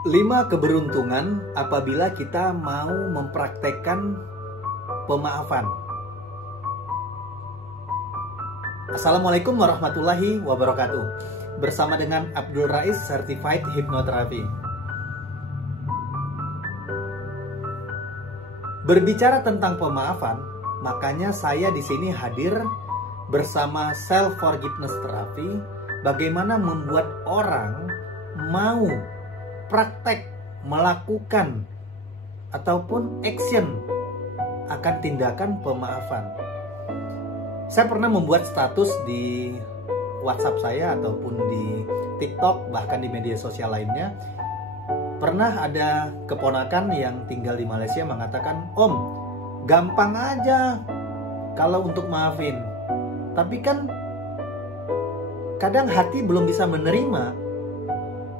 5 keberuntungan apabila kita mau mempraktekkan pemaafan. Assalamualaikum warahmatullahi wabarakatuh. Bersama dengan Abdul Rais, Certified Hypnotherapy. Berbicara tentang pemaafan, makanya saya di sini hadir bersama Self Forgiveness Therapy. Bagaimana membuat orang mau praktek, melakukan, ataupun action akan tindakan pemaafan. Saya pernah membuat status di WhatsApp saya ataupun di TikTok, bahkan di media sosial lainnya. Pernah ada keponakan yang tinggal di Malaysia mengatakan, "Om, gampang aja kalau untuk maafin. Tapi kan kadang hati belum bisa menerima."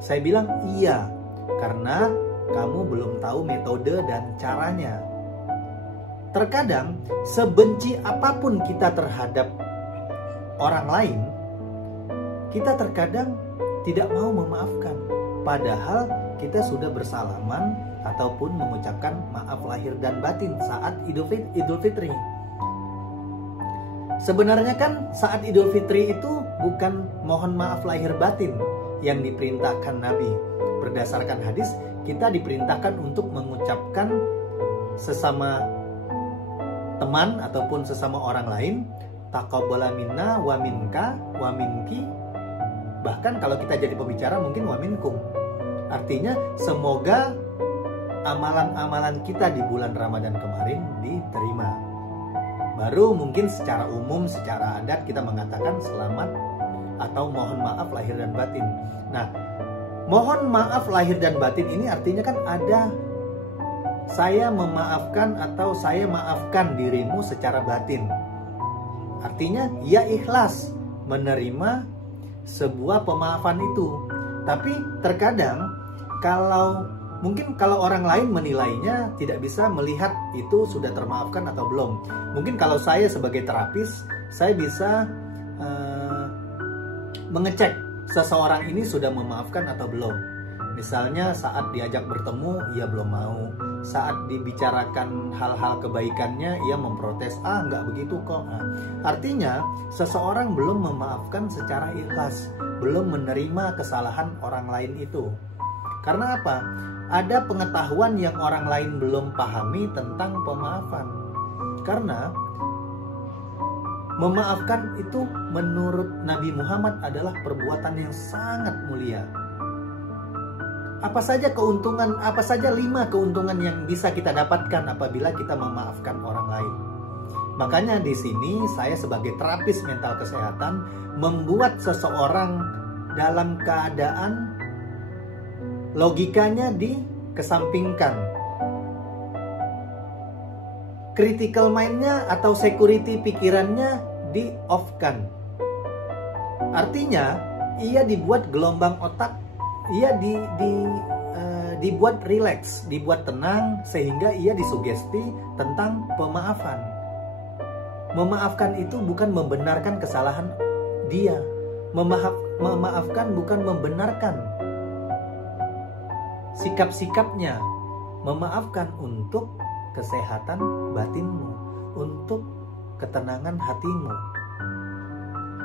Saya bilang, iya, karena kamu belum tahu metode dan caranya. Terkadang sebenci apapun kita terhadap orang lain, kita terkadang tidak mau memaafkan. Padahal kita sudah bersalaman ataupun mengucapkan maaf lahir dan batin saat Idul Fitri. Sebenarnya kan saat Idul Fitri itu bukan mohon maaf lahir batin yang diperintahkan Nabi. Berdasarkan hadis, kita diperintahkan untuk mengucapkan sesama teman ataupun sesama orang lain, taqabbala minna wa minka wa minki. Bahkan kalau kita jadi pembicara mungkin wa minkum. Artinya semoga amalan-amalan kita di bulan Ramadan kemarin diterima. Baru mungkin secara umum, secara adat kita mengatakan selamat atau mohon maaf lahir dan batin. Nah, mohon maaf lahir dan batin ini artinya kan ada saya memaafkan atau saya maafkan dirimu secara batin. Artinya ya ikhlas menerima sebuah pemaafan itu. Tapi terkadang kalau orang lain menilainya tidak bisa melihat itu sudah termaafkan atau belum. Mungkin kalau saya sebagai terapis, saya bisa mengecek seseorang ini sudah memaafkan atau belum. Misalnya saat diajak bertemu, ia belum mau. Saat dibicarakan hal-hal kebaikannya, ia memprotes, nggak begitu kok. Artinya, seseorang belum memaafkan secara ikhlas, belum menerima kesalahan orang lain itu. Karena apa? Ada pengetahuan yang orang lain belum pahami tentang pemaafan. Karena memaafkan itu menurut Nabi Muhammad adalah perbuatan yang sangat mulia. Apa saja 5 keuntungan yang bisa kita dapatkan apabila kita memaafkan orang lain. Makanya di sini saya sebagai terapis mental kesehatan membuat seseorang dalam keadaan logikanya dikesampingkan. Critical mind-nya atau security pikirannya di-off-kan. Artinya, ia dibuat gelombang otak, ia dibuat relax, dibuat tenang, sehingga ia disugesti tentang pemaafan. Memaafkan itu bukan membenarkan kesalahan dia. Memaafkan bukan membenarkan sikap-sikapnya. Memaafkan untuk kesehatan batinmu, untuk ketenangan hatimu,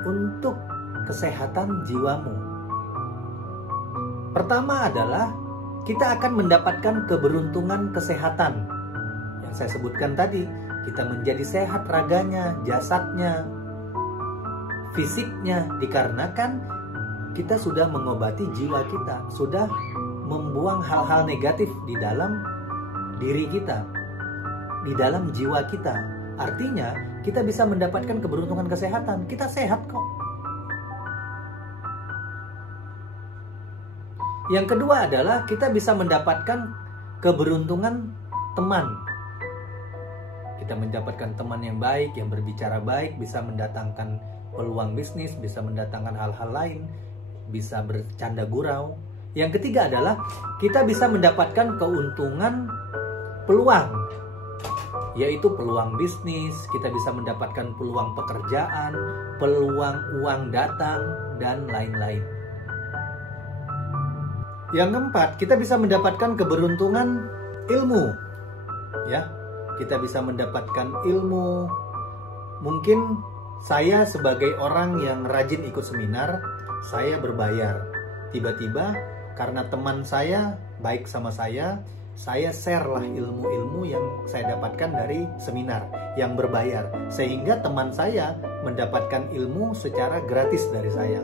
untuk kesehatan jiwamu. Pertama adalah kita akan mendapatkan keberuntungan kesehatan. Yang saya sebutkan tadi, kita menjadi sehat raganya, jasadnya, fisiknya, dikarenakan kita sudah mengobati jiwa kita, sudah membuang hal-hal negatif di dalam diri kita, di dalam jiwa kita. Artinya kita bisa mendapatkan keberuntungan kesehatan. Kita sehat kok. Yang kedua adalah kita bisa mendapatkan keberuntungan teman. Kita mendapatkan teman yang baik, yang berbicara baik, bisa mendatangkan peluang bisnis, bisa mendatangkan hal-hal lain, bisa bercanda gurau. Yang ketiga adalah kita bisa mendapatkan keuntungan peluang, yaitu peluang bisnis, kita bisa mendapatkan peluang pekerjaan, peluang uang datang, dan lain-lain. Yang keempat, kita bisa mendapatkan keberuntungan ilmu. Ya, kita bisa mendapatkan ilmu. Mungkin saya sebagai orang yang rajin ikut seminar, saya berbayar. Tiba-tiba karena teman saya baik sama saya share lah ilmu-ilmu yang saya dapatkan dari seminar yang berbayar. Sehingga teman saya mendapatkan ilmu secara gratis dari saya.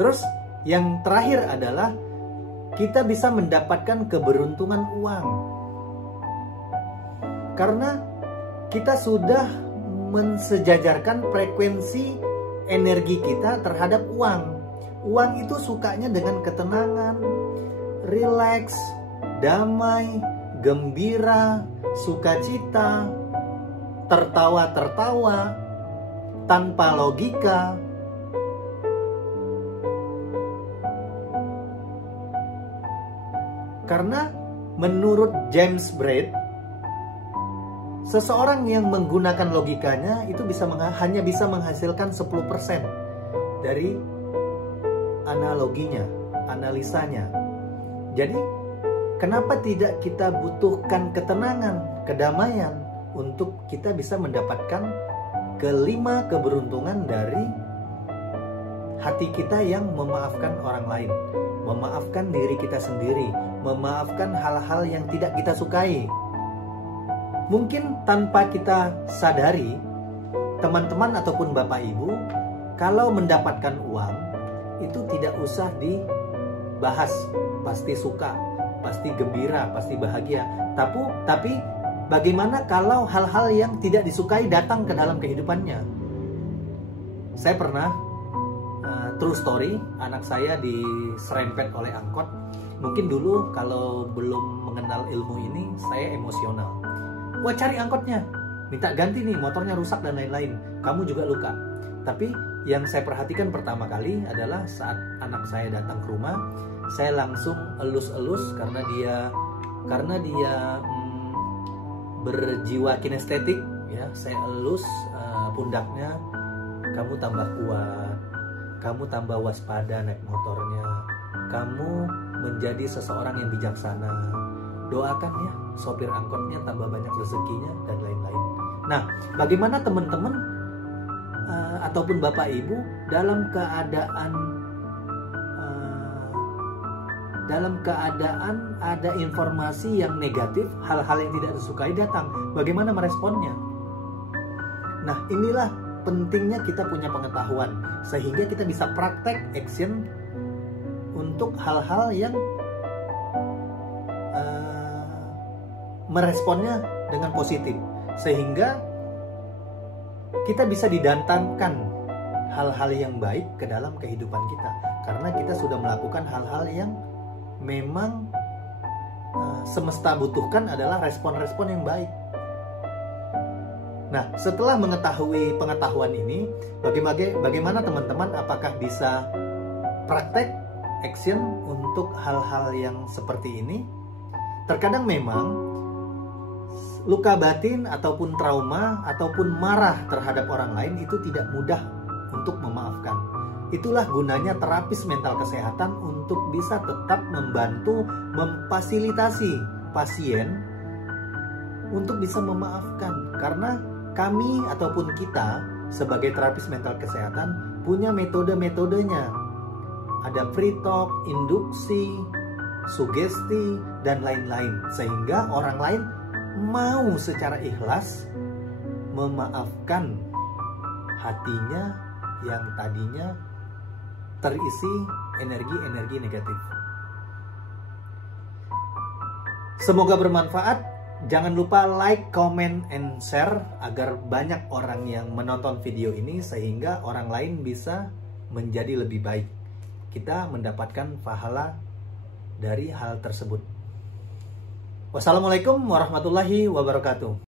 Terus yang terakhir adalah kita bisa mendapatkan keberuntungan uang. Karena kita sudah mensejajarkan frekuensi energi kita terhadap uang. Uang itu sukanya dengan ketenangan, rileks, damai, gembira, sukacita, tertawa-tertawa, tanpa logika. Karena menurut James Braid, seseorang yang menggunakan logikanya itu hanya bisa menghasilkan 10% dari analoginya, analisanya. Jadi, kenapa tidak kita butuhkan ketenangan, kedamaian untuk kita bisa mendapatkan kelima keberuntungan dari hati kita yang memaafkan orang lain, memaafkan diri kita sendiri, memaafkan hal-hal yang tidak kita sukai. Mungkin tanpa kita sadari, teman-teman ataupun Bapak Ibu, kalau mendapatkan uang, itu tidak usah dibahas. Pasti suka, pasti gembira, pasti bahagia. Tapi bagaimana kalau hal-hal yang tidak disukai datang ke dalam kehidupannya? Saya pernah, true story, anak saya diserempet oleh angkot. Mungkin dulu kalau belum mengenal ilmu ini, saya emosional. Wah, cari angkotnya, minta ganti nih, motornya rusak dan lain-lain. Kamu juga luka. Tapi yang saya perhatikan pertama kali adalah saat anak saya datang ke rumah, saya langsung elus-elus karena dia berjiwa kinestetik, ya. Saya elus pundaknya. Kamu tambah kuat, kamu tambah waspada naik motornya, kamu menjadi seseorang yang bijaksana. Doakan ya sopir angkotnya tambah banyak rezekinya dan lain-lain. Nah, bagaimana teman-teman ataupun Bapak Ibu dalam keadaan ada informasi yang negatif, hal-hal yang tidak disukai datang, bagaimana meresponnya? Nah, inilah pentingnya kita punya pengetahuan sehingga kita bisa praktek action untuk hal-hal yang meresponnya dengan positif, sehingga kita bisa didatangkan hal-hal yang baik ke dalam kehidupan kita karena kita sudah melakukan hal-hal yang memang semesta butuhkan adalah respon-respon yang baik. Nah, setelah mengetahui pengetahuan ini, bagaimana teman-teman, apakah bisa praktek action untuk hal-hal yang seperti ini? Terkadang memang luka batin ataupun trauma ataupun marah terhadap orang lain itu tidak mudah untuk memaafkan. Itulah gunanya terapis mental kesehatan untuk bisa tetap membantu memfasilitasi pasien untuk bisa memaafkan. Karena kami ataupun kita sebagai terapis mental kesehatan punya metode-metodenya. Ada free talk, induksi, sugesti, dan lain-lain. Sehingga orang lain mau secara ikhlas memaafkan hatinya yang tadinya terisi energi-energi negatif. Semoga bermanfaat. Jangan lupa like, comment, and share agar banyak orang yang menonton video ini sehingga orang lain bisa menjadi lebih baik. Kita mendapatkan pahala dari hal tersebut. Wassalamualaikum warahmatullahi wabarakatuh.